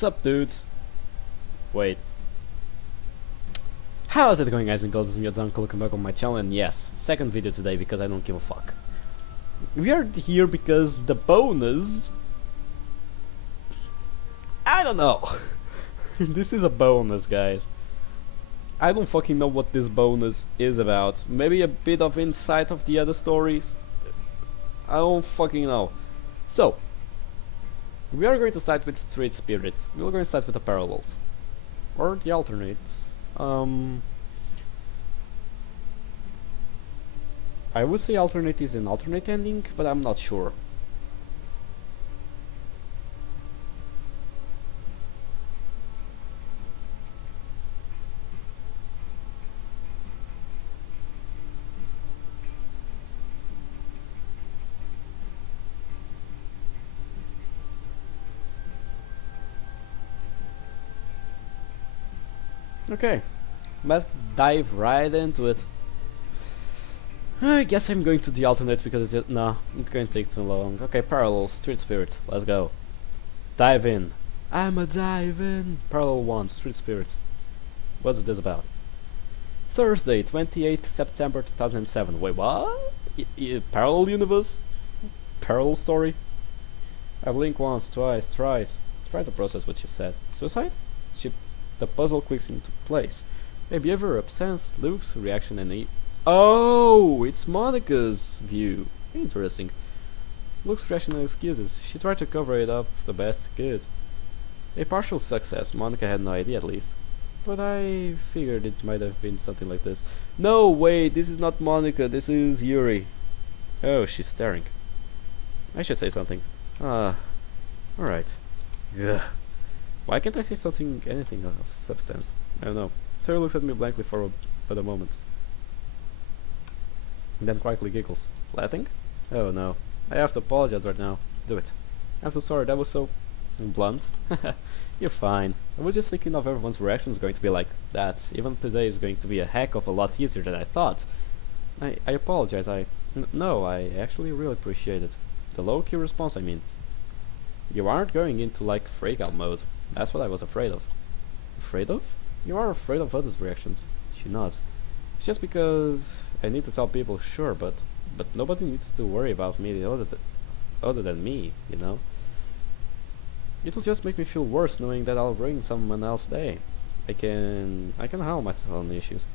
Sup dudes? Wait. How is it going, guys and girls? It's me, your uncle, welcome back on my channel, and yes, second video today because I don't give a fuck. We are here because the bonus... I don't know. This is a bonus, guys. I don't fucking know what this bonus is about. Maybe a bit of insight of the other stories? I don't fucking know. So, we are going to start with Street Spirit. We are going to start with the parallels. Or the alternates. I would say alternate is an alternate ending, but I'm not sure. Okay, let's dive right into it. I guess I'm going to the alternates because it's just, no, it's going to take too long. Okay, parallel, Street Spirit, let's go. Dive in. I'm a dive in. Parallel 1, Street Spirit. What's this about? Thursday, 28th September 2007. Wait, what? Parallel universe? Parallel story? I blink once, twice, thrice. Try to process what she said. Suicide? The puzzle clicks into place. Behavior, absence, looks, reaction, and oh, it's Monica's view. Interesting. Looks, reaction, and excuses. She tried to cover it up the best she could. A partial success. Monica had no idea, at least. But I figured it might have been something like this. No, wait, this is not Monica. This is Yuri. Oh, she's staring. I should say something. Alright. Ugh. Why can't I say something, anything of substance? I don't know. Sarah looks at me blankly for a moment. Then quietly giggles. Laughing? Oh no. I have to apologize right now. Do it. I'm so sorry, that was so... blunt. You're fine. I was just thinking of everyone's reaction is going to be like that. Even today is going to be a heck of a lot easier than I thought. I apologize, no, I actually really appreciate it. The low-key response, I mean. You aren't going into like freak-out mode. That's what I was afraid of. Afraid of? You are afraid of others' reactions. She nods. It's just because I need to tell people, sure, but nobody needs to worry about me other than me, you know? It'll just make me feel worse knowing that I'll ruin someone else's day. I can handle my own issues.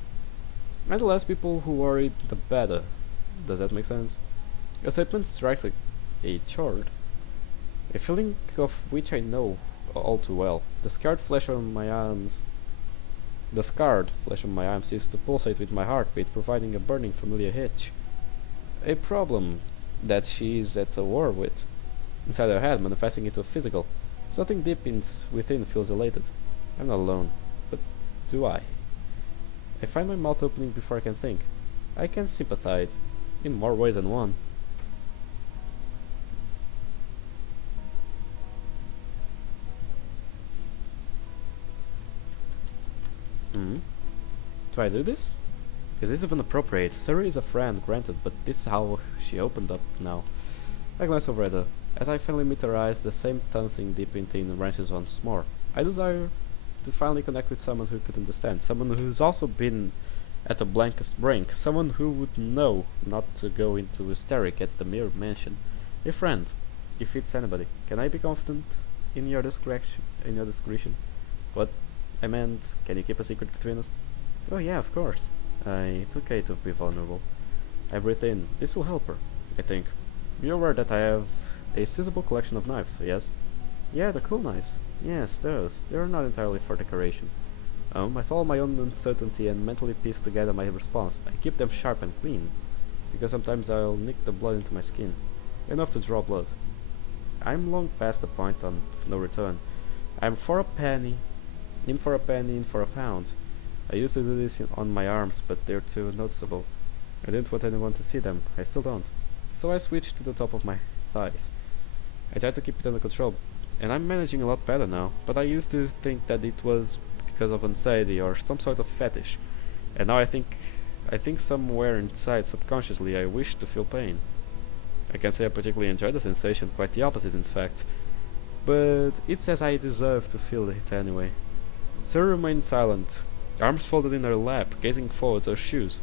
And the less people who worry, the better. Does that make sense? A statement strikes a chord. A feeling of which I know all too well. The scarred flesh on my arms used to pulsate with my heartbeat, providing a burning familiar hitch. A problem that she is at war with. Inside her head, manifesting into a physical. Something deep within feels elated. I'm not alone. But do I? I find my mouth opening before I can think. I can sympathize. In more ways than one. Do I do this? Is this even appropriate? Suri is a friend, granted, but this is how she opened up now. I glance over at her. As I finally meet her eyes, the same dancing deep within ranches once more. I desire to finally connect with someone who could understand, someone who's also been at the blankest brink, someone who would know not to go into hysteric at the mere mention. A friend, if it's anybody. Can I be confident in your discretion? What? I meant, can you keep a secret between us? Oh yeah, of course. It's okay to be vulnerable. I breathe in. This will help her, I think. You're aware that I have a sizable collection of knives, yes? Yeah, the cool knives. Yes, those. They're not entirely for decoration. I swallow my own uncertainty and mentally piece together my response. I keep them sharp and clean, because sometimes I'll nick the blood into my skin. Enough to draw blood. I'm long past the point of no return. I'm for a penny. In for a penny, in for a pound. I used to do this on my arms, but they're too noticeable. I didn't want anyone to see them. I still don't. So I switched to the top of my thighs. I try to keep it under control, and I'm managing a lot better now, but I used to think that it was because of anxiety or some sort of fetish. And now I think somewhere inside, subconsciously, I wish to feel pain. I can't say I particularly enjoy the sensation, quite the opposite in fact. but it's as I deserve to feel it anyway. Sarah remained silent, arms folded in her lap, gazing forward at her shoes.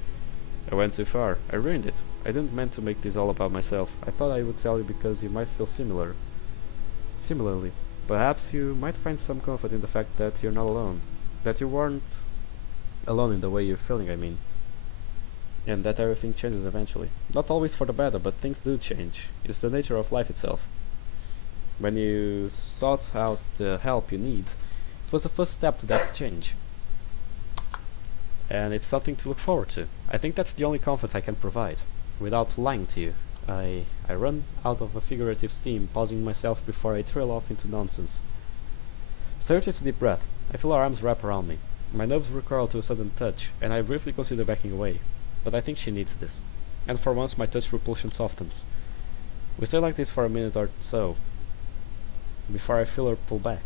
I went too far. I ruined it. I didn't mean to make this all about myself. I thought I would tell you because you might feel similarly. Perhaps you might find some comfort in the fact that you're not alone. That you weren't alone in the way you're feeling, I mean. And that everything changes eventually. Not always for the better, but things do change. It's the nature of life itself. When you sought out the help you need, it was the first step to that change. And it's something to look forward to. I think that's the only comfort I can provide. Without lying to you, I run out of a figurative steam, pausing myself before I trail off into nonsense. Sarah takes a deep breath. I feel her arms wrap around me. My nerves recoil to a sudden touch, and I briefly consider backing away. But I think she needs this. And for once my touch repulsion softens. We stay like this for a minute or so, before I feel her pull back.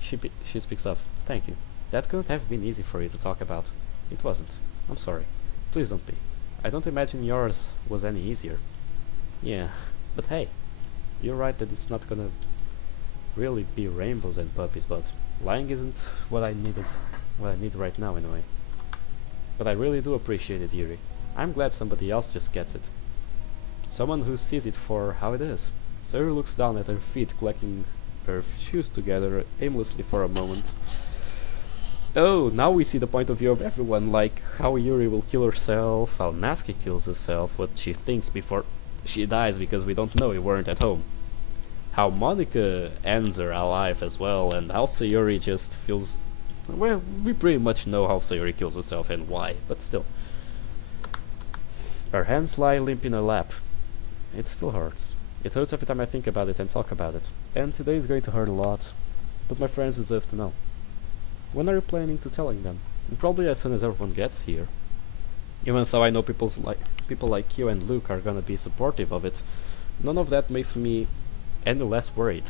She speaks up. Thank you. That couldn't have been easy for you to talk about. It wasn't. I'm sorry. Please don't be. I don't imagine yours was any easier. Yeah, but hey, you're right that it's not gonna really be rainbows and puppies, but lying isn't what I need right now anyway. But I really do appreciate it, Yuri. I'm glad somebody else just gets it. Someone who sees it for how it is. Sarah looks down at her feet, collecting her shoes together aimlessly for a moment. Oh, now we see the point of view of everyone, like how Yuri will kill herself, how Natsuki kills herself, what she thinks before she dies because we don't know, we weren't at home. How Monica ends her life as well, and how Sayuri just feels... Well, we pretty much know how Sayuri kills herself and why, but still. Her hands lie limp in her lap. It still hurts. It hurts every time I think about it and talk about it. And today is going to hurt a lot. But my friends deserve to know. When are you planning to telling them? And probably as soon as everyone gets here. Even though I know people like you and Luke are gonna be supportive of it, none of that makes me any less worried.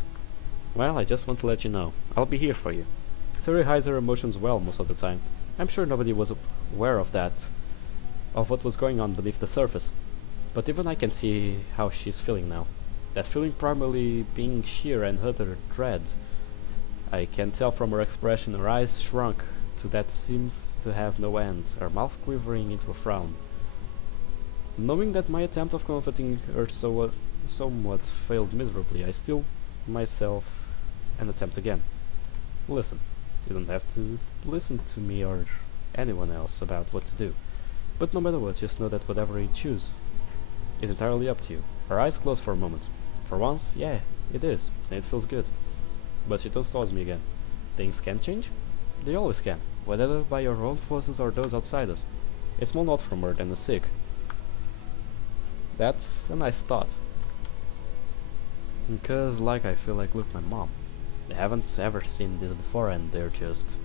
Well, I just want to let you know. I'll be here for you. Suri hides her emotions well most of the time. I'm sure nobody was aware of that, of what was going on beneath the surface. But even I can see how she's feeling now. That feeling primarily being sheer and utter dread. I can tell from her expression her eyes shrunk to that seems to have no end, her mouth quivering into a frown. Knowing that my attempt of comforting her somewhat failed miserably, I still myself and attempt again. Listen, you don't have to listen to me or anyone else about what to do. But no matter what, just know that whatever you choose is entirely up to you. Her eyes close for a moment. For once, yeah, it is, and it feels good. But she turns towards me again. Things can change? They always can, whether by your own forces or those outside us. It's more not from her than the sick. That's a nice thought. Because, like, I feel like, look, my mom. They haven't ever seen this before and they're just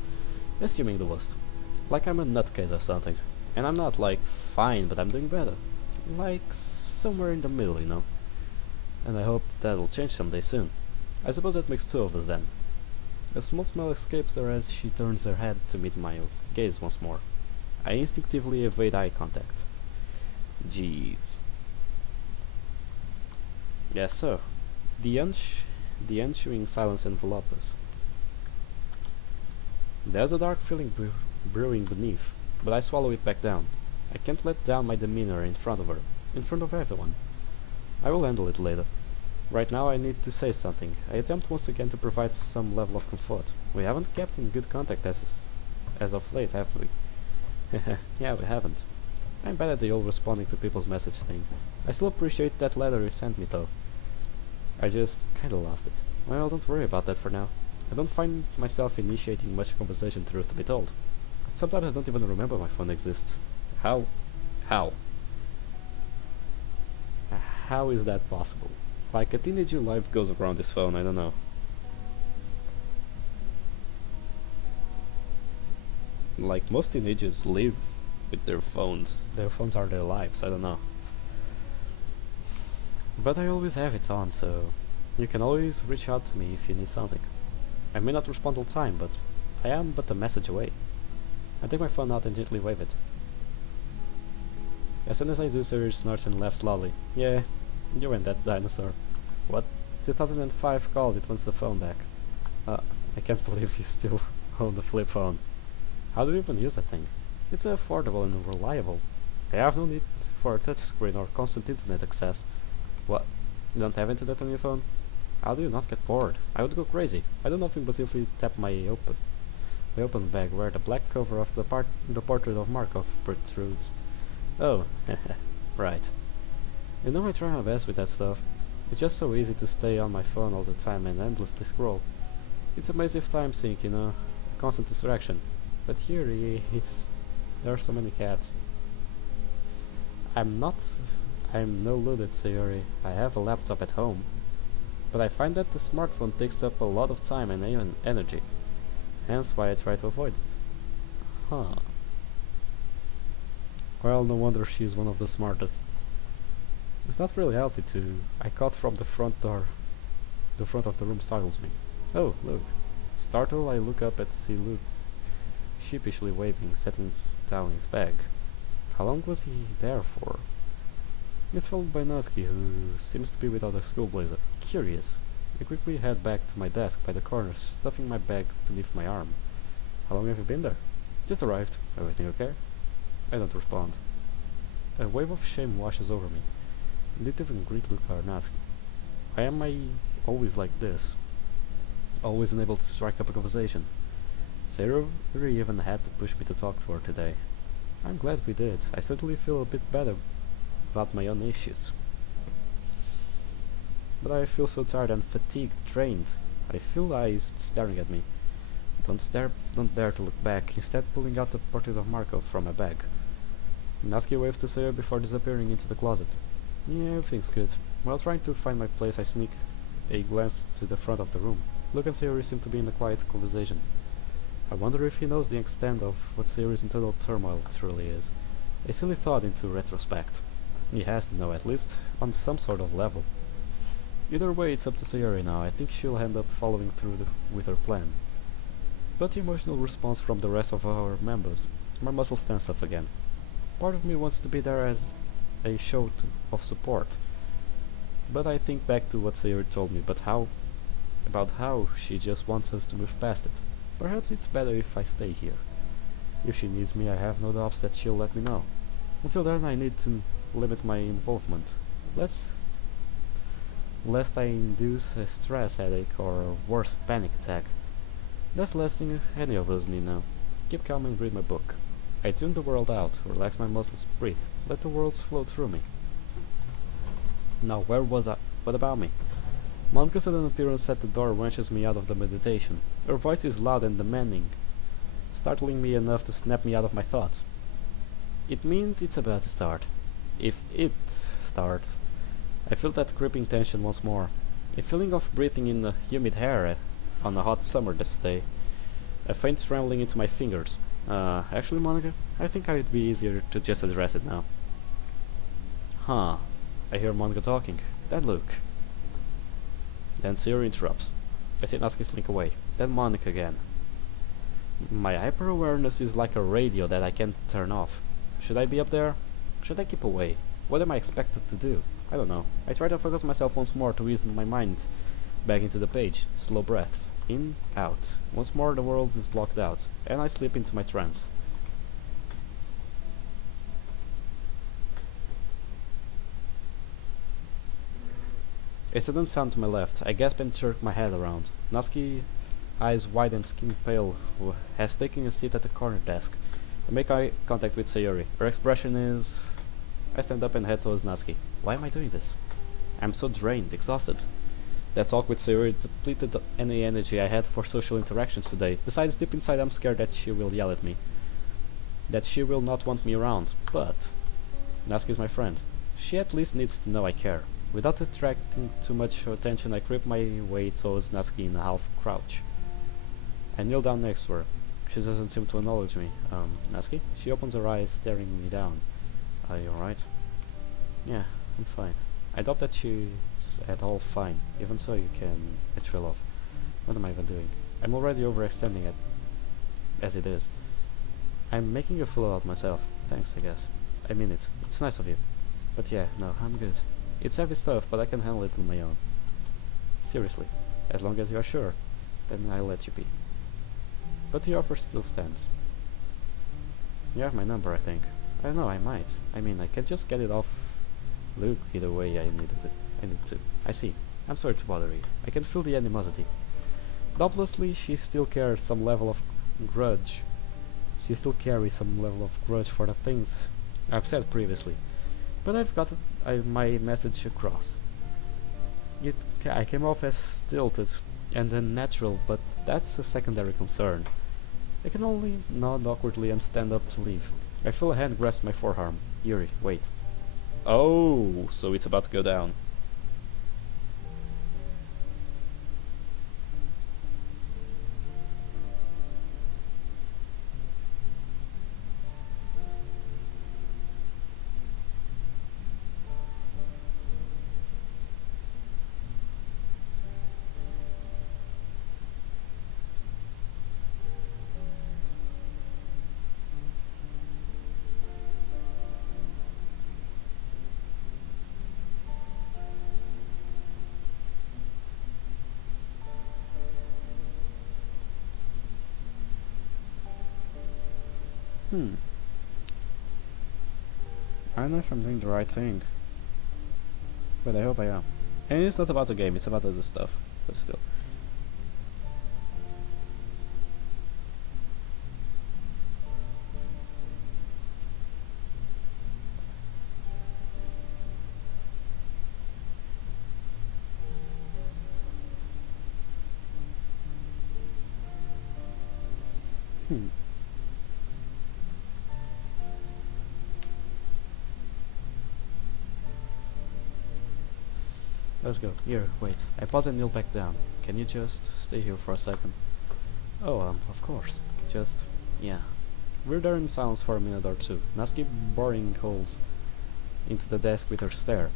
assuming the worst. Like I'm a nutcase or something. And I'm not, like, fine, but I'm doing better. Like, somewhere in the middle, you know. And I hope that'll change someday soon. I suppose that makes two of us then. A small smile escapes her as she turns her head to meet my gaze once more. I instinctively evade eye contact. Jeez. Yes, sir. The ensuing silence envelops us. There's a dark feeling brewing beneath, but I swallow it back down. I can't let down my demeanor in front of her, in front of everyone. I will handle it later. Right now I need to say something. I attempt once again to provide some level of comfort. We haven't kept in good contact as of late, have we? Yeah, we haven't. I'm bad at the old responding to people's message thing. I still appreciate that letter you sent me though. I just kinda lost it. Well, don't worry about that for now. I don't find myself initiating much conversation, truth to be told. Sometimes I don't even remember my phone exists. How? How? How is that possible? Like a teenager life goes around this phone, I don't know. Like most teenagers live with their phones. Their phones are their lives, I don't know. But I always have it on, so you can always reach out to me if you need something. I may not respond all the time, but I am but a message away. I take my phone out and gently wave it. As soon as I do, Siri snorts and laughs loudly. Yeah, you and that dinosaur. What? 2005 called, it wants the phone back. I can't believe you still own the flip phone. How do you even use that thing? It's affordable and reliable. I have no need for a touchscreen or constant internet access. What? You don't have internet on your phone? How do you not get bored? I would go crazy. I do nothing but simply tap my open bag where the black cover of the portrait of Markov protrudes. Oh, right. You know I try my best with that stuff. It's just so easy to stay on my phone all the time and endlessly scroll. It's a massive time sink, you know, a constant distraction. But here, there are so many cats. I'm no ludid, Sayori. I have a laptop at home. But I find that the smartphone takes up a lot of time and even energy. Hence why I try to avoid it. Huh. Well, no wonder she's one of the smartest. It's not really healthy to... I caught from the front door. The front of the room startles me. Oh, look. Startled, I look up and see Luke sheepishly waving, setting down his bag. How long was he there for? He's followed by Nusky, who seems to be without a school blazer. Curious. I quickly head back to my desk by the corner, stuffing my bag beneath my arm. How long have you been there? Just arrived. Everything okay? I don't respond. A wave of shame washes over me. I didn't even greet Luke or Nusky. Why am I always like this? Always unable to strike up a conversation. Sarah even had to push me to talk to her today. I'm glad we did. I certainly feel a bit better about my own issues. But I feel so tired and fatigued, drained. I feel eyes staring at me. Don't dare to look back, instead pulling out the portrait of Markov from my bag. Natsuki waves to Sayori before disappearing into the closet. Yeah, everything's good. While trying to find my place, I sneak a glance to the front of the room. Luke and Sayori seem to be in a quiet conversation. I wonder if he knows the extent of what Sayori's internal turmoil truly is. A silly thought into retrospect. He has to know, at least, on some sort of level. Either way, it's up to Sayori now. I think she'll end up following through with her plan. But the emotional response from the rest of our members, my muscles tense up again. Part of me wants to be there as a show of support. But I think back to what Sayori told me, about how she just wants us to move past it. Perhaps it's better if I stay here. If she needs me, I have no doubts that she'll let me know. Until then, I need to limit my involvement. Lest I induce a stress headache or a worse panic attack. That's the last thing any of us need now. Keep calm and read my book. I tune the world out, relax my muscles, breathe, let the worlds flow through me. Now where was I? What about me? Monica's sudden appearance at the door wrenches me out of the meditation. Her voice is loud and demanding, startling me enough to snap me out of my thoughts. It means it's about to start. If it starts. I feel that creeping tension once more. A feeling of breathing in the humid air on a hot summer's day. A faint trembling into my fingers. Actually, Monica, I think it'd be easier to just address it now. Huh. I hear Monica talking. Then Luke. Then Sayori interrupts. I see Natsuki slink away. Then Monica again. My hyper-awareness is like a radio that I can't turn off. Should I be up there? Should I keep away? What am I expected to do? I don't know. I try to focus myself once more to ease my mind back into the page. Slow breaths. In, out. Once more the world is blocked out, and I slip into my trance. A sudden sound to my left. I gasp and jerk my head around. Natsuki, eyes wide and skin pale, has taken a seat at the corner desk. I make eye contact with Sayori. Her expression is... I stand up and head towards Natsuki. Why am I doing this? I'm so drained, exhausted. That talk with Sayori depleted any energy I had for social interactions today. Besides, deep inside I'm scared that she will yell at me. That she will not want me around. But Natsuki is my friend. She at least needs to know I care. Without attracting too much attention, I creep my way towards Natsuki in a half crouch. I kneel down next to her. She doesn't seem to acknowledge me. Natsuki? She opens her eyes, staring me down. Are you alright? Yeah, I'm fine. I doubt that she's at all fine. Even so, you can trail off. What am I even doing? I'm already overextending it as it is. I'm making a fool out myself. Thanks, I guess. I mean it. It's nice of you. But yeah, no, I'm good. It's heavy stuff, but I can handle it on my own. Seriously, as long as you are sure, then I'll let you be. But the offer still stands. You have my number, I think. I don't know, I might. I mean, I can just get it off Luke either way I need to. I see. I'm sorry to bother you. I can feel the animosity. Doubtlessly, she still carries some level of grudge. She still carries some level of grudge for the things I've said previously. But I've got my message across. I came off as stilted and unnatural, but that's a secondary concern. I can only nod awkwardly and stand up to leave. I feel a hand grasp my forearm. Yuri, wait. Oh, so it's about to go down. I don't know if I'm doing the right thing, but I hope I am. And it's not about the game, it's about other stuff, but still. Hmm. Let's go. Here, wait. I pause and kneel back down. Can you just stay here for a second? Oh, of course. Just, yeah. We're there in silence for a minute or two. Natsuki boring holes into the desk with her stare.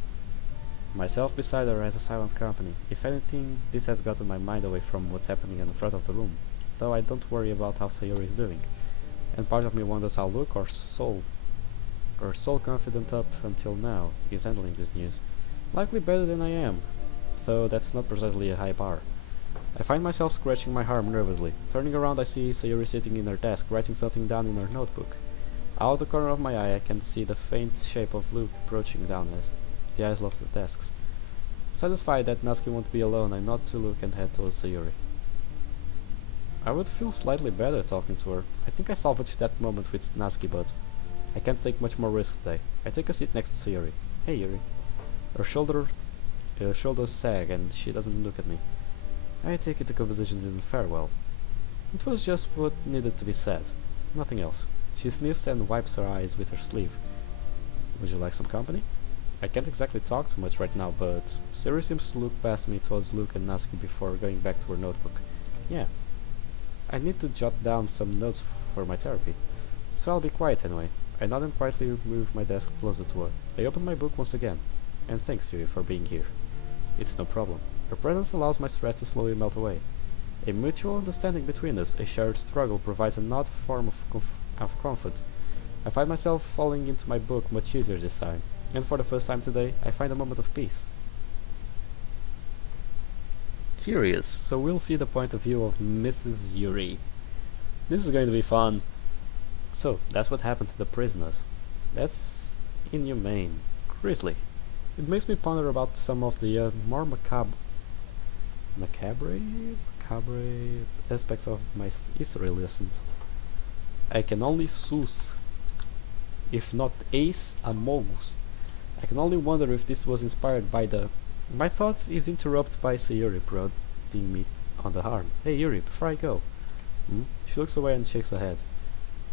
Myself beside her as a silent company. If anything, this has gotten my mind away from what's happening in the front of the room. Though I don't worry about how Sayori is doing. And part of me wonders how Luke or Soul confident up until now is handling this news. Likely better than I am, though that's not precisely a high bar. I find myself scratching my arm nervously. Turning around, I see Sayori sitting in her desk, writing something down in her notebook. Out of the corner of my eye, I can see the faint shape of Luke approaching down at the eyes of the desks. Satisfied that Natsuki won't be alone, I nod to Luke and head towards Sayori. I would feel slightly better talking to her. I think I salvaged that moment with Natsuki, but I can't take much more risk today. I take a seat next to Sayori. Hey, Yuri. Her shoulders sag and she doesn't look at me. I take it the conversation didn't fare well. It was just what needed to be said. Nothing else. She sniffs and wipes her eyes with her sleeve. Would you like some company? I can't exactly talk too much right now, but Sayori seems to look past me towards Luke and Natsuki before going back to her notebook. Yeah. I need to jot down some notes for my therapy. So I'll be quiet anyway. I nod and quietly move my desk closer to her. I open my book once again. And thanks, Yuri, for being here. It's no problem. Your presence allows my stress to slowly melt away. A mutual understanding between us, a shared struggle, provides an odd form of comfort. I find myself falling into my book much easier this time, and for the first time today, I find a moment of peace. Curious, so we'll see the point of view of Mrs. Yuri. This is going to be fun. So, that's what happened to the prisoners. That's inhumane. Grisly. It makes me ponder about some of the more macabre aspects of my history lessons. I can only sus, if not ace amogus. I can only wonder if this was inspired by the... My thoughts is interrupted by Sayori prodding me on the arm. Hey Yuri, before I go. She looks away and shakes her head.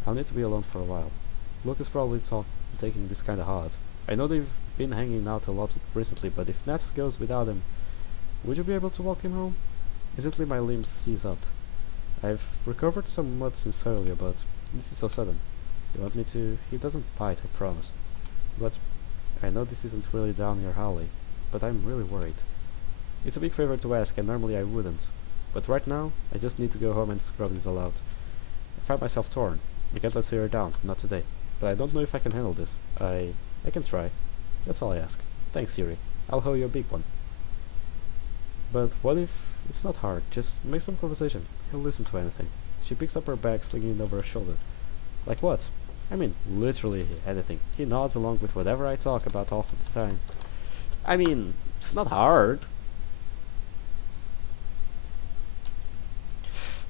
I'll need to be alone for a while. Luke is probably taking this kinda hard. I know they've been hanging out a lot recently, but if Nats goes without him, would you be able to walk him home? Instantly my limbs seize up. I've recovered somewhat since earlier, but this is so sudden. You want me to? He doesn't bite, I promise. But I know this isn't really down your alley, but I'm really worried. It's a big favor to ask, and normally I wouldn't. But right now, I just need to go home and scrub this all out. I find myself torn. I can't let Sarah down, not today. But I don't know if I can handle this. I can try. That's all I ask. Thanks, Yuri. I'll owe you a big one. But what if it's not hard? Just make some conversation. He'll listen to anything. She picks up her bag, slinging it over her shoulder. Like what? I mean, literally anything. He nods along with whatever I talk about all of the time. I mean, it's not hard.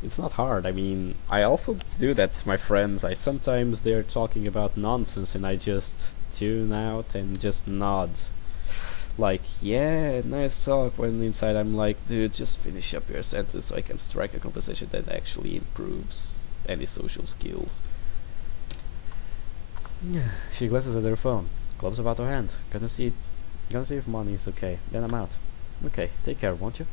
It's not hard. I mean, I also do that to my friends. I sometimes they're talking about nonsense and I just tune out and just nod. Like, yeah, nice talk, when inside I'm like, dude, just finish up your sentence so I can strike a conversation that actually improves any social skills. She glances at her phone, gloves about her hand. Gonna see if money is okay, then I'm out. Okay, take care, won't you?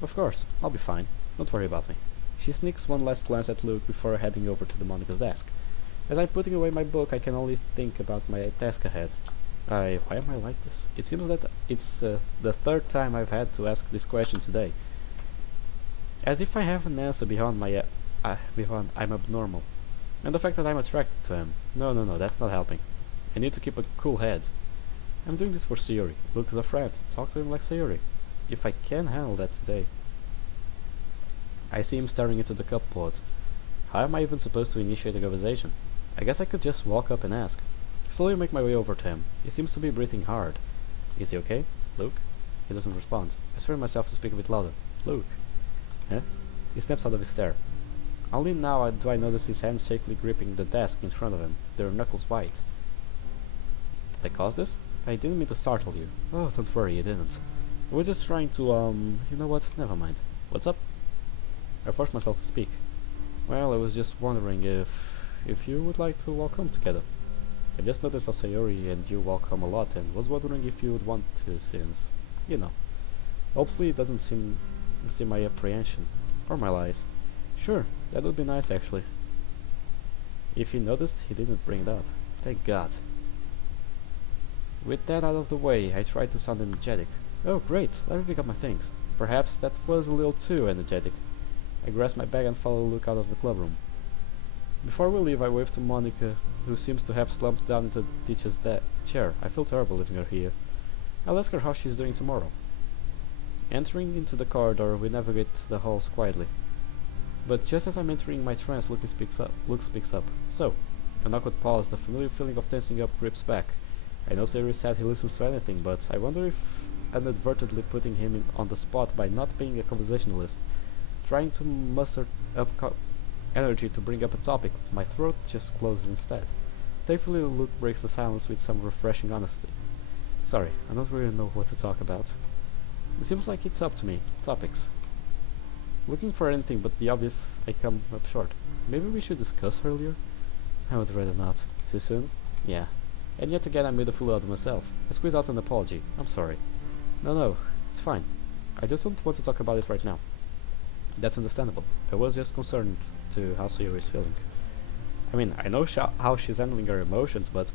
Of course, I'll be fine. Don't worry about me. She sneaks one last glance at Luke before heading over to the Monica's desk. As I'm putting away my book, I can only think about my task ahead. Why am I like this? It seems that it's the third time I've had to ask this question today. As if I have an answer beyond I'm abnormal. And the fact that I'm attracted to him. No, that's not helping. I need to keep a cool head. I'm doing this for Sayuri. Luke is a friend. Talk to him like Sayuri. If I can handle that today. I see him staring into the cupboard. How am I even supposed to initiate a conversation? I guess I could just walk up and ask. Slowly make my way over to him. He seems to be breathing hard. Is he okay? Luke? He doesn't respond. I swear myself to speak a bit louder. Luke? Huh? He snaps out of his stare. Only now do I notice his hands shakily gripping the desk in front of him, their knuckles white. Did I cause this? I didn't mean to startle you. Oh, don't worry, you didn't. I was just trying to, you know what? Never mind. What's up? I forced myself to speak. Well, I was just wondering if you would like to walk home together. I just noticed Sayori and you walk home a lot and was wondering if you would want to since, you know. Hopefully it doesn't see my apprehension. Or my lies. Sure, that would be nice actually. If he noticed, he didn't bring it up. Thank God. With that out of the way, I tried to sound energetic. Oh great, let me pick up my things. Perhaps that was a little too energetic. I grasped my bag and followed Luke out of the clubroom. Before we leave, I waved to Monica, who seems to have slumped down into Ditch's chair. I feel terrible leaving her here. I'll ask her how she's doing tomorrow. Entering into the corridor, we navigate the halls quietly. But just as I'm entering my trance, Luke speaks up. So, an awkward pause, the familiar feeling of tensing up creeps back. I know Sayuri said he listens to anything, but I wonder if inadvertently putting him on the spot by not being a conversationalist, trying to muster up energy to bring up a topic, my throat just closes instead. Thankfully, Luke breaks the silence with some refreshing honesty. Sorry, I don't really know what to talk about. It seems like it's up to me. Topics. Looking for anything but the obvious, I come up short. Maybe we should discuss earlier? I would rather not. Too soon? Yeah. And yet again I made a fool out of myself. I squeezed out an apology. I'm sorry. No, it's fine. I just don't want to talk about it right now. That's understandable. I was just concerned to how Sayori is feeling. I mean, I know how she's handling her emotions, but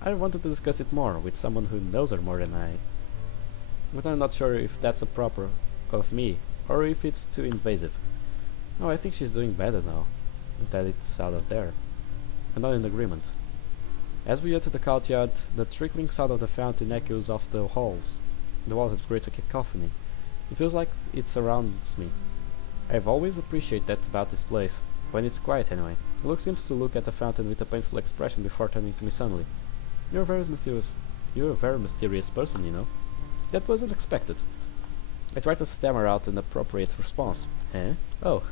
I wanted to discuss it more with someone who knows her more than I. But I'm not sure if that's a proper of me, or if it's too invasive. No, I think she's doing better now that it's out of there. I'm not in agreement. As we enter the courtyard, the trickling sound of the fountain echoes off the walls. The walls have creates a cacophony. It feels like it surrounds me. I've always appreciated that about this place, when it's quiet anyway. Luke seems to look at the fountain with a painful expression before turning to me suddenly. You're a very mysterious person, you know. That was unexpected. I tried to stammer out an appropriate response. Eh? Oh,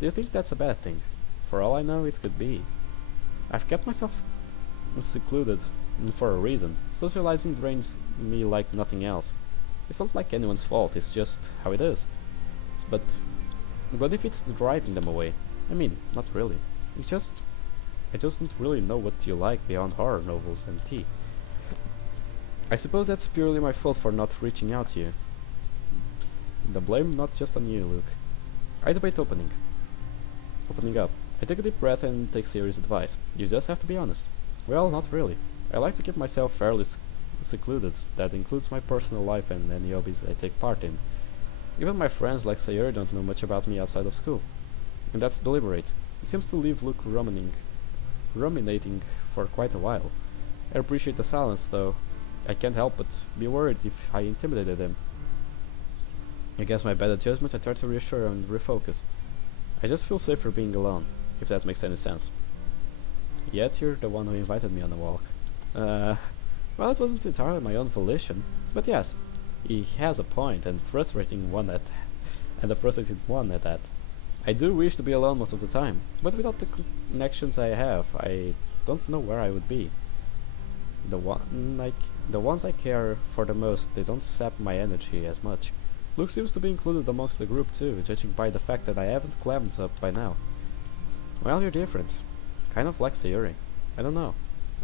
do you think that's a bad thing? For all I know, it could be. I've kept myself secluded for a reason. Socializing drains me like nothing else. It's not like anyone's fault, it's just how it is. But what if it's driving them away? I mean, not really. I just don't really know what you like beyond horror novels and tea. I suppose that's purely my fault for not reaching out to you. The blame not just on you, Luke. I debate opening up. I take a deep breath and take serious advice. You just have to be honest. Well, not really. I like to keep myself fairly secluded. That includes my personal life and any hobbies I take part in. Even my friends like Sayuri don't know much about me outside of school. And that's deliberate. It seems to leave Luke ruminating for quite a while. I appreciate the silence, though. I can't help but be worried if I intimidated him. I guess my bad adjustment, I try to reassure and refocus. I just feel safer being alone, if that makes any sense. Yet you're the one who invited me on a walk. Uh, well, it wasn't entirely my own volition, but yes, he has a point, and a frustrating one at that. I do wish to be alone most of the time, but without the connections I have, I don't know where I would be. The ones I care for the most, they don't sap my energy as much. Luke seems to be included amongst the group too, judging by the fact that I haven't clammed up by now. Well, you're different. Kind of like Sayuri. I don't know.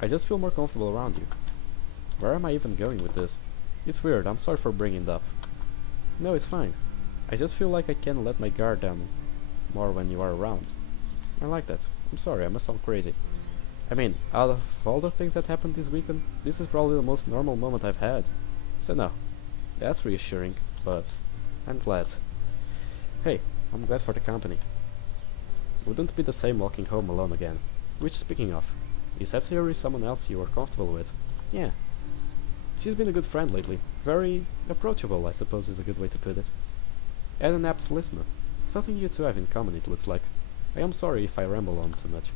I just feel more comfortable around you. Where am I even going with this? It's weird, I'm sorry for bringing it up. No, it's fine. I just feel like I can let my guard down more when you are around. I like that. I'm sorry, I must sound crazy. I mean, out of all the things that happened this weekend, this is probably the most normal moment I've had. So no, that's reassuring, but I'm glad. Hey, I'm glad for the company. Wouldn't be the same walking home alone again. Which, speaking of, you said Sayuri is someone else you were comfortable with. Yeah. She's been a good friend lately. Very approachable, I suppose is a good way to put it. And an apt listener. Something you two have in common, it looks like. I am sorry if I ramble on too much.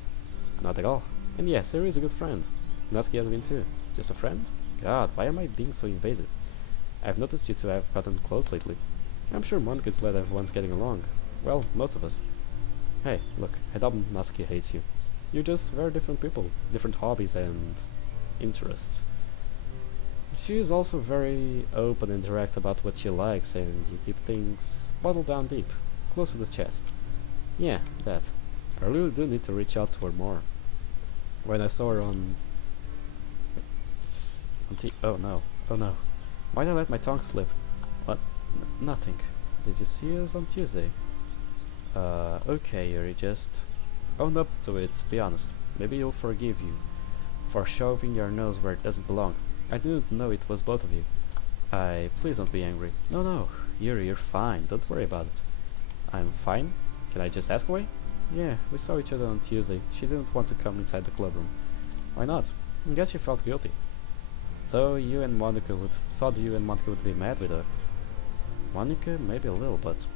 Not at all. And yes, Sayuri is a good friend. Natsuki has been too. Just a friend? God, why am I being so invasive? I've noticed you two have gotten close lately. I'm sure Monika's glad everyone's getting along. Well, most of us. Hey, look, I doubt Natsuki hates you. You're just very different people, different hobbies and interests. She is also very open and direct about what she likes, and you keep things bottled down deep, close to the chest. Yeah, that. I really do need to reach out to her more. When I saw her on oh no. Why did I let my tongue slip? What? Nothing. Did you see us on Tuesday? Okay, Yuri, just own up to it, be honest. Maybe you'll forgive you for shoving your nose where it doesn't belong. I didn't know it was both of you. Please don't be angry. No, Yuri, you're fine. Don't worry about it. I'm fine? Can I just ask away? Yeah, we saw each other on Tuesday. She didn't want to come inside the clubroom. Why not? I guess she felt guilty. Thought you and Monica would be mad with her. Monica, maybe a little, but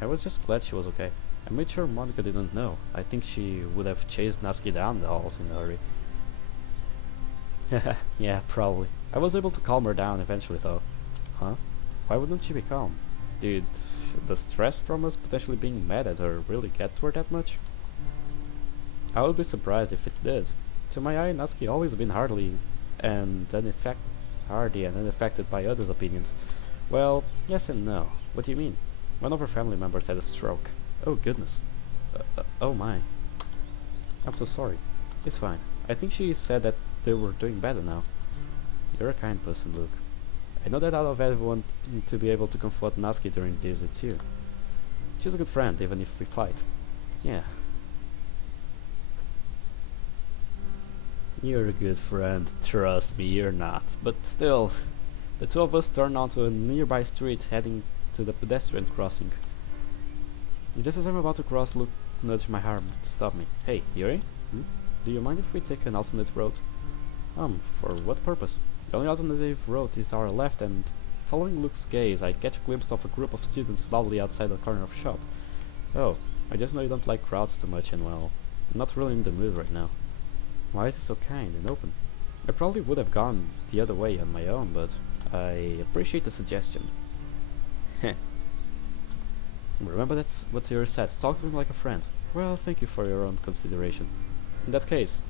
I was just glad she was okay. I made sure Monica didn't know. I think she would have chased Natsuki down the halls in a hurry. Yeah, probably. I was able to calm her down eventually though. Huh? Why wouldn't she be calm? Did the stress from us potentially being mad at her really get to her that much? I would be surprised if it did. To my eye, Natsuki always been hardy and unaffected by others' opinions. Well, yes and no. What do you mean? One of her family members had a stroke. Oh goodness. Oh my. I'm so sorry. It's fine. I think she said that they were doing better now. You're a kind person, Luke. I know that out of everyone to be able to comfort Natsuki during this, it's you. She's a good friend, even if we fight. Yeah. You're a good friend. Trust me, you're not. But still, the two of us turn onto a nearby street heading to the pedestrian crossing. Just as I'm about to cross, Luke nudged my arm to stop me. Hey, Yuri? Do you mind if we take an alternate road? For what purpose? The only alternative road is our left, and following Luke's gaze, I catch a glimpse of a group of students loudly outside the corner of a shop. Oh, I just know you don't like crowds too much, and well, I'm not really in the mood right now. Why is it so kind and open? I probably would have gone the other way on my own, but I appreciate the suggestion. Heh. Remember that's what Yuri said, talk to him like a friend. Well, thank you for your own consideration. In that case,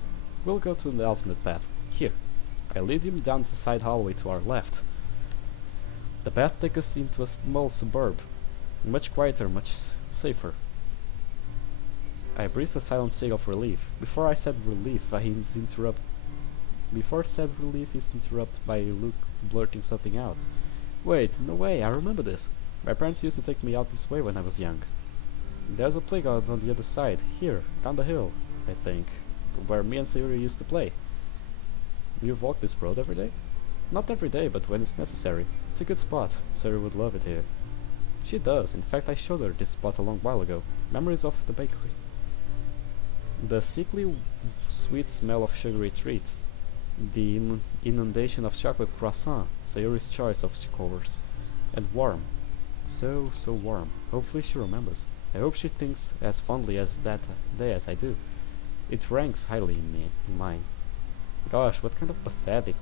we'll go to the alternate path. Here. I lead him down the side hallway to our left. The path takes us into a small suburb. Much quieter, much safer. I breathed a silent sigh of relief. Before said relief is interrupted by Luke blurting something out. Wait, no way, I remember this. My parents used to take me out this way when I was young. There's a playground on the other side, here, down the hill, I think, where me and Sayuri used to play. You've walked this road every day? Not every day, but when it's necessary. It's a good spot. Sayuri would love it here. She does. In fact, I showed her this spot a long while ago. Memories of the bakery. The sickly sweet smell of sugary treats. The inundation of chocolate croissant, Sayuri's choice of covers. And warm. So warm. Hopefully she remembers. I hope she thinks as fondly as that day as I do. It ranks highly in mine. Gosh, what kind of pathetic.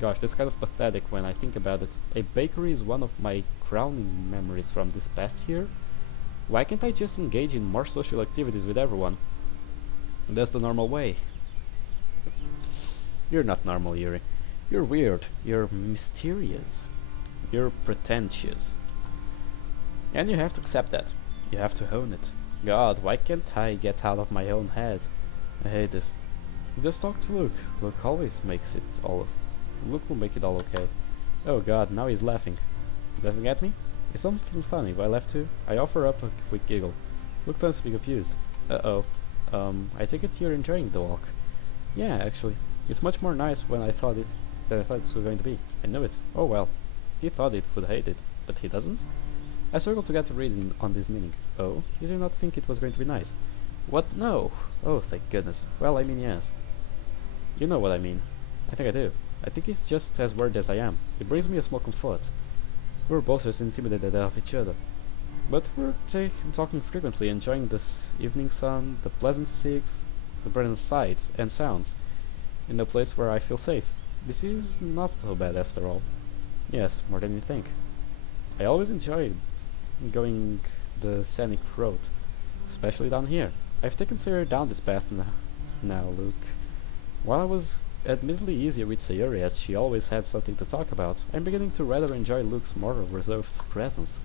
Gosh, this kind of pathetic when I think about it. A bakery is one of my crowning memories from this past year. Why can't I just engage in more social activities with everyone? That's the normal way. You're not normal, Yuri. You're weird. You're mysterious. You're pretentious. And you have to accept that. You have to own it. God, why can't I get out of my own head? I hate this. Just talk to Luke. Luke always makes it all. Luke will make it all okay. Oh God, now he's laughing. Laughing at me? Is something funny? Do I laugh too? I offer up a quick giggle. Luke turns to be confused. Uh-oh. I take it you're enjoying the walk. Yeah, actually. It's much more nice than I thought it was going to be. I know it. Oh well. He thought it would hate it, but he doesn't? I struggled to get a reading on this meaning. Oh, you did not think it was going to be nice? What? No! Oh, thank goodness. Well, I mean yes. You know what I mean. I think I do. I think he's just as worried as I am. It brings me a small comfort. We're both as intimidated of each other. But we're talking frequently, enjoying this evening sun, the pleasant sights and sounds, in a place where I feel safe. This is not so bad after all. Yes, more than you think. I always enjoyed going the scenic road, especially down here. I've taken Sayuri down this path now, Luke. While I was admittedly easier with Sayuri as she always had something to talk about, I'm beginning to rather enjoy Luke's more reserved presence.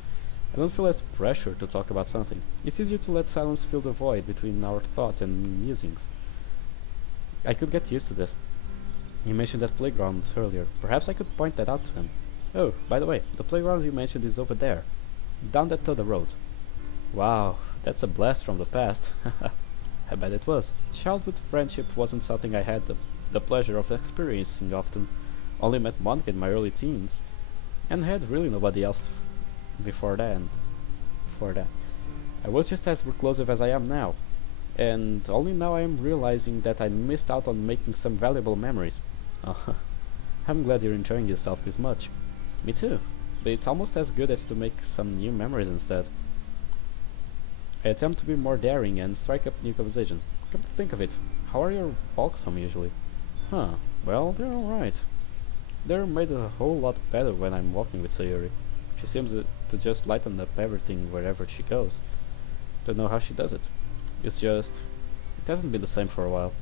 I don't feel as pressure to talk about something. It's easier to let silence fill the void between our thoughts and musings. I could get used to this. You mentioned that playground earlier. Perhaps I could point that out to him. Oh, by the way, the playground you mentioned is over there, down that other road. Wow, that's a blast from the past. I bet it was. Childhood friendship wasn't something I had the pleasure of experiencing often. Only met Monica in my early teens, and had really nobody else before that. I was just as reclusive as I am now, and only now I am realizing that I missed out on making some valuable memories. I'm glad you're enjoying yourself this much. Me too, but it's almost as good as to make some new memories instead. I attempt to be more daring and strike up new conversation. Come to think of it, how are your walks home usually? Huh, well, they're alright. They're made a whole lot better when I'm walking with Sayuri. She seems to just lighten up everything wherever she goes. Don't know how she does it. It's just... it hasn't been the same for a while.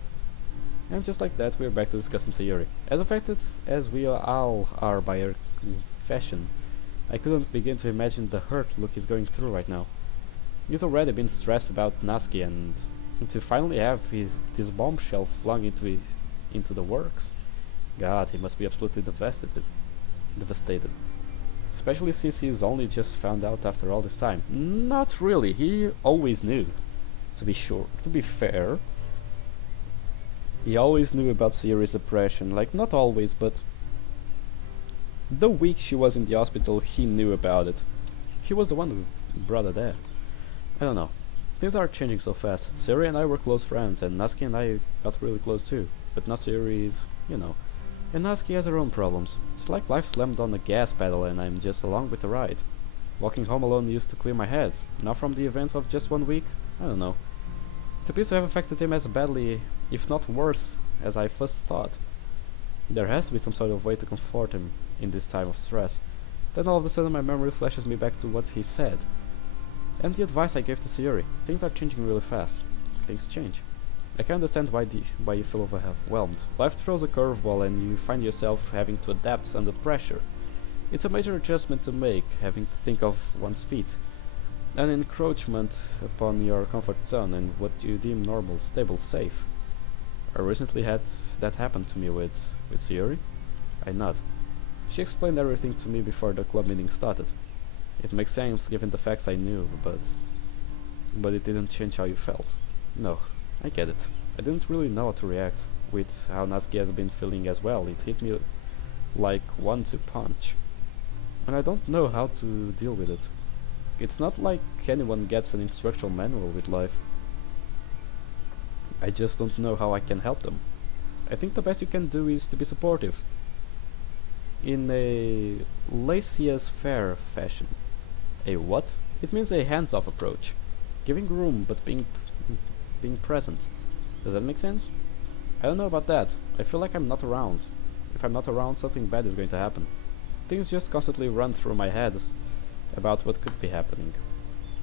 And just like that, we're back to discussing Sayuri. As affected as we all are by her confession, I couldn't begin to imagine the hurt Luke is going through right now. He's already been stressed about Natsuki, and to finally have this bombshell flung into the works. God, he must be absolutely devastated. Especially since he's only just found out after all this time. Not really, he always knew. To be fair, he always knew about Sayuri's depression. Like, not always, but the week she was in the hospital, he knew about it. He was the one who brought her there. I don't know. Things are changing so fast. Sayuri and I were close friends, and Natsuki and I got really close too. But now Sayuri is, you know. And Natsuki has her own problems. It's like life slammed on the gas pedal and I'm just along with the ride. Walking home alone used to clear my head. Now from the events of just 1 week, I don't know. It appears to have affected him as badly, if not worse, as I first thought. There has to be some sort of way to comfort him in this time of stress. Then all of a sudden my memory flashes me back to what he said. And the advice I gave to Sayuri. Things are changing really fast. Things change. I can understand why you feel overwhelmed. Life throws a curveball and you find yourself having to adapt under pressure. It's a major adjustment to make, having to think of one's feet. An encroachment upon your comfort zone and what you deem normal, stable, safe. I recently had that happen to me with Sayuri. I nod. She explained everything to me before the club meeting started. It makes sense given the facts I knew, but it didn't change how you felt. No, I get it. I didn't really know how to react. With how Natsuki has been feeling as well, it hit me like 1-2 punch. And I don't know how to deal with it. It's not like anyone gets an instructional manual with life. I just don't know how I can help them. I think the best you can do is to be supportive. in a laissez-faire fashion. A what? It means a hands-off approach. Giving room but being present. Does that make sense? I don't know about that. I feel like I'm not around. If I'm not around, something bad is going to happen. Things just constantly run through my head about what could be happening.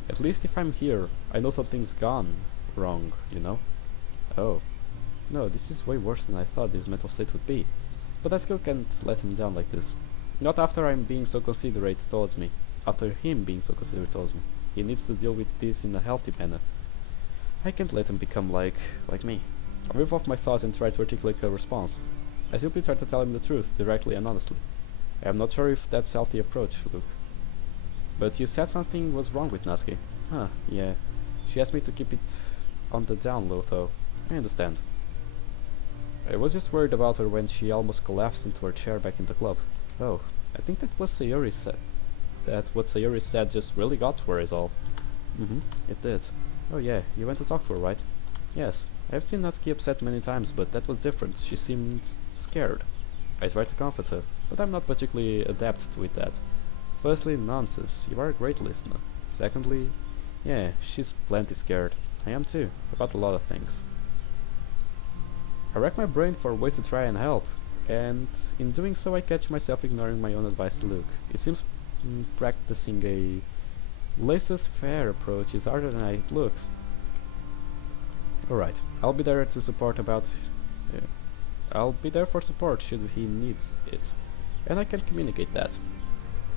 At least if I'm here, I know something's gone wrong, you know? Oh. No, this is way worse than I thought this mental state would be. But I still can't let him down like this. Not after I'm being so considerate towards me. After him being so considerate towards me. He needs to deal with this in a healthy manner. I can't let him become like me. I revolve my thoughts and try to articulate a response. I simply try to tell him the truth, directly and honestly. I am not sure if that's a healthy approach, Luke. But you said something was wrong with Natsuki. Huh, yeah. She asked me to keep it on the down low, though. I understand. I was just worried about her when she almost collapsed into her chair back in the club. Oh, I think that what Sayori said just really got to her is all. It did. Oh yeah, you went to talk to her, right? Yes, I've seen Natsuki upset many times, but that was different. She seemed scared. I tried to comfort her, but I'm not particularly adept with that. Firstly, nonsense. You are a great listener. Secondly, yeah, she's plenty scared. I am too, about a lot of things. I rack my brain for ways to try and help, and in doing so I catch myself ignoring my own advice to Luke. It seems practicing a laissez-faire approach is harder than it looks. Alright, I'll be there for support should he need it, and I can communicate that.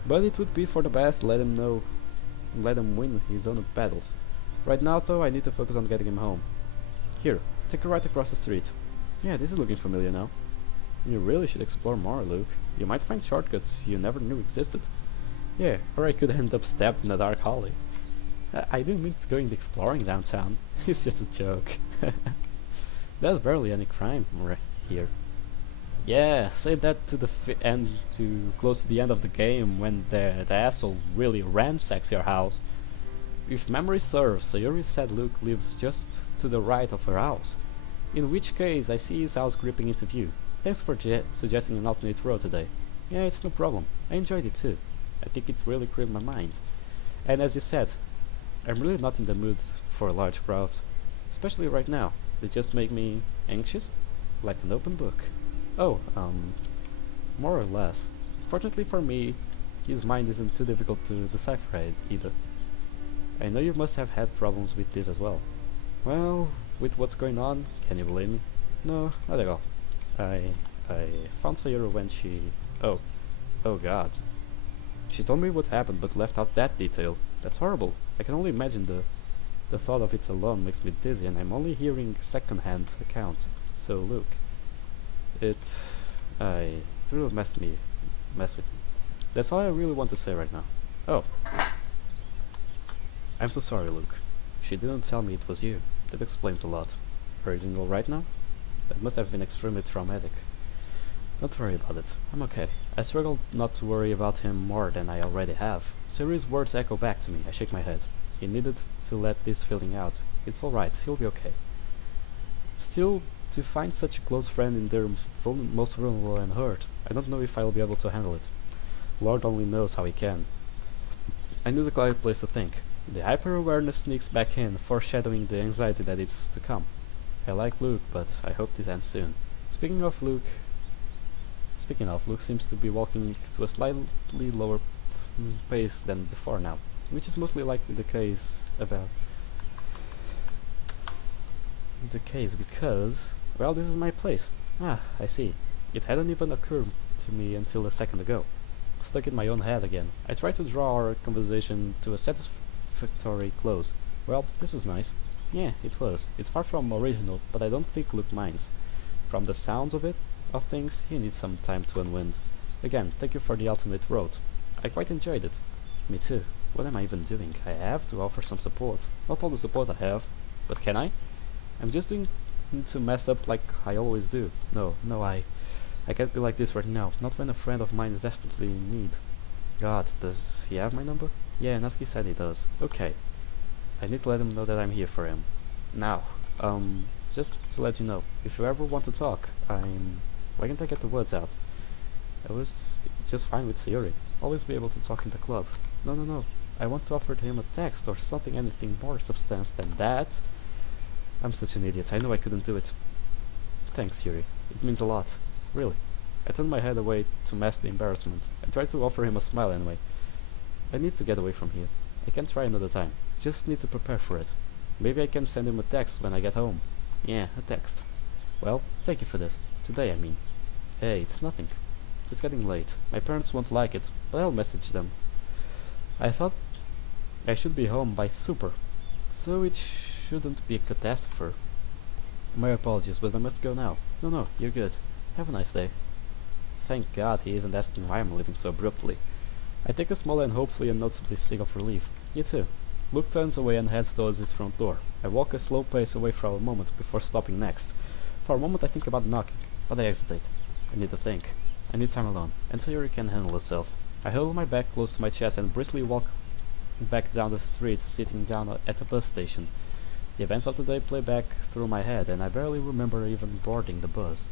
But it would be for the best let him win his own battles. Right now though, I need to focus on getting him home. Here, take a right across the street. Yeah, this is looking familiar now. You really should explore more, Luke. You might find shortcuts you never knew existed. Yeah, or I could end up stabbed in a dark alley. I didn't mean to go in exploring downtown. It's just a joke. There's barely any crime here. Yeah, say that to the end, to close to the end of the game when the asshole really ransacks your house. If memory serves, Sayori said Luke lives just to the right of her house. In which case, I see his house creeping into view. Thanks for suggesting an alternate road today. Yeah, it's no problem. I enjoyed it too. I think it really cleared my mind. And as you said, I'm really not in the mood for large crowds. Especially right now. They just make me anxious, like an open book. Oh, more or less. Fortunately for me, his mind isn't too difficult to decipher either. I know you must have had problems with this as well. Well, with what's going on, can you blame me? No, not at all. I found Sayori when she... Oh god. She told me what happened but left out that detail. That's horrible. I can only imagine the thought of it alone makes me dizzy and I'm only hearing second-hand account. So look, it really messed with me. That's all I really want to say right now. Oh. I'm so sorry, Luke. She didn't tell me it was you. That explains a lot. Are you doing alright now? That must have been extremely traumatic. Don't worry about it. I'm okay. I struggle not to worry about him more than I already have. Sayori's words echo back to me. I shake my head. He needed to let this feeling out. It's alright. He'll be okay. Still, to find such a close friend in their most vulnerable and hurt, I don't know if I'll be able to handle it. Lord only knows how he can. I need a quiet place to think. The hyper-awareness sneaks back in, foreshadowing the anxiety that is to come. I like Luke, but I hope this ends soon. Speaking of, Luke seems to be walking to a slightly lower pace than before now, which is mostly likely the case because, well, this is my place. Ah, I see. It hadn't even occurred to me until a second ago. Stuck in my own head again. I tried to draw our conversation to a satisfactory close. Well, this was nice. Yeah, it was. It's far from original, but I don't think Luke minds. From the sounds of things, he needs some time to unwind. Again, thank you for the alternate road. I quite enjoyed it. Me too. What am I even doing? I have to offer some support. Not all the support I have, but can I? I'm just doing to mess up like I always do. No, I can't be like this right now. Not when a friend of mine is desperately in need. God, does he have my number? Yeah, Natsuki said he does. Okay. I need to let him know that I'm here for him. Now, just to let you know, if you ever want to talk, why can't I get the words out? just fine with Sayuri. Always be able to talk in the club. No, no, no. I want to offer him a text or something, anything more substance than that. I'm such an idiot. I know I couldn't do it. Thanks, Yuri. It means a lot. Really. I turned my head away to mask the embarrassment. I tried to offer him a smile anyway. I need to get away from here. I can try another time. Just need to prepare for it. Maybe I can send him a text when I get home. Yeah, a text. Well, thank you for this. Today, I mean. Hey, it's nothing. It's getting late. My parents won't like it, but I'll message them. I thought I should be home by super, so it shouldn't be a catastrophe. My apologies, but I must go now. No, no, you're good. Have a nice day. Thank God he isn't asking why I'm leaving so abruptly. I take a small and hopefully a noticeably sigh of relief. You too. Luke turns away and heads towards his front door. I walk a slow pace away for a moment before stopping next. For a moment I think about knocking, but I hesitate. I need to think. I need time alone, and Sayuri can handle herself. I hold my back close to my chest and briskly walk back down the street, sitting down at the bus station. The events of the day play back through my head, and I barely remember even boarding the bus.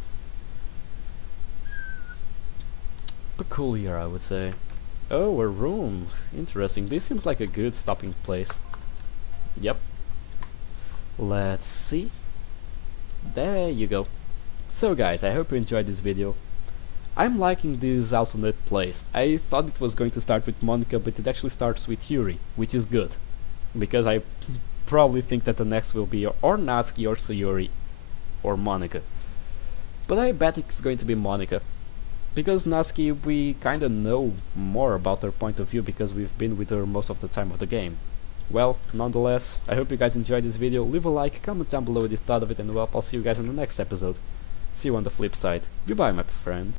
Peculiar, I would say. Oh, a room. Interesting. This seems like a good stopping place. Yep. Let's see. There you go. So guys, I hope you enjoyed this video. I'm liking this alternate place. I thought it was going to start with Monica, but it actually starts with Yuri, which is good. Because I probably think that the next will be or Natsuki or Sayuri or Monica. But I bet it's going to be Monica. Because Natsuki, we kinda know more about her point of view because we've been with her most of the time of the game. Well, nonetheless, I hope you guys enjoyed this video. Leave a like, comment down below what you thought of it, and well, I'll see you guys in the next episode. See you on the flip side. Goodbye, my friends.